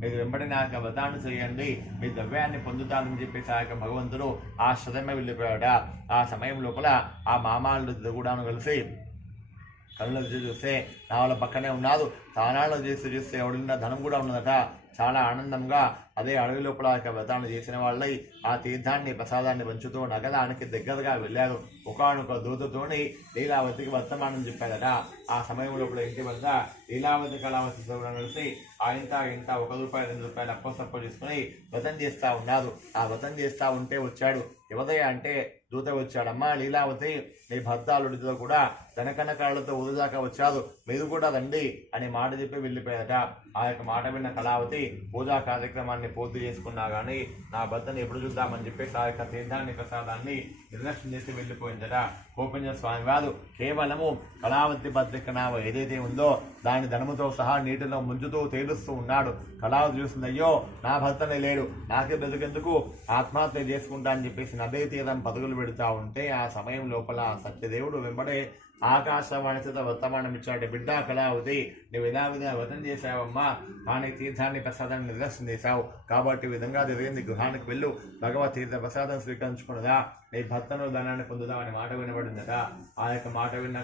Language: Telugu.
మీరు వెంబడి నా యొక్క వ్రతాన్ని చేయండి, మీ ద్రవ్యాన్ని పొందుతానని చెప్పేసి ఆ యొక్క భగవంతుడు ఆ శ్రమ వెళ్ళిపోయాడ. ఆ సమయం లోపల ఆ మామాళ్ళు కూడా కలిసి కళ్ళు చూస్తే నా వాళ్ళ పక్కనే ఉన్నాడు. స్నానాలు చూస్తే ఎవడిన ధనం కూడా ఉన్నదట. చాలా ఆనందంగా అదే అడవి లోపల వ్రతాన్ని చేసిన వాళ్ళై ఆ తీర్థాన్ని ప్రసాదాన్ని పంచుతూ నగరానికి దగ్గరగా వెళ్ళారు. ఒకనొక దూతతోని లీలావతికి వర్తమానం చెప్పాడట. ఆ సమయం లోపల ఇంటి వద్ద లీలావతి కళావతి కలిసి ఆ ఇంత ₹1 ₹2 అప్పసప్ప తీసుకుని వ్రతం చేస్తా ఉన్నారు. ఆ వ్రతం చేస్తా ఉంటే వచ్చాడు. ఎవదయ్య అంటే దూత వచ్చాడమ్మా లీలావతి, నీ భర్తాలుడితో కూడా ధనకనకాలతో ఊరుదాకా వచ్చారు, మీరు కూడా రండి అని మాట చెప్పి వెళ్ళిపోయారట. ఆ యొక్క మాట విన్న కళావతి పూజా కార్యక్రమాన్ని పూర్తి చేసుకున్నా కానీ నా భర్తను ఎప్పుడు చూద్దామని చెప్పేసి ఆ యొక్క తీర్థాన్ని ప్రసాదాన్ని నిర్లక్ష్యం చేసి వెళ్ళిపోయిందట. గోపంజ స్వామి వారు కేవలము కళావతి భద్రిక నామ ఏదైతే ఉందో దాని ధనముతో సహా నీటిలో ముంచుతూ తేలుస్తూ ఉన్నాడు. కళావతి చూస్తుంది, అయ్యో నా భర్తనే లేడు, నాకే బ్రతికెందుకు, ఆత్మహత్య చేసుకుంటా అని చెప్పేసి నదే తీరం పరుగులు పెడతా ఉంటే ఆ సమయం లోపల సత్యదేవుడు వెంబడే ఆకాశవాణి చేత వర్తమానం ఇచ్చాడు. బిడ్డ కళావతి, నువ్వు ఎలా వ్రతం చేశావమ్మా, కానీ తీర్థాన్ని ప్రసాదాన్ని నిర్లక్ష్యం చేశావు కాబట్టి విధంగా జరిగింది. గృహానికి వెళ్ళు, భగవత్ తీర్థ ప్రసాదం స్వీకరించుకున్నదా నీ భర్తను ధనాన్ని పొందుదామని మాట వినబడిందట. ఆ యొక్క మాట విన్న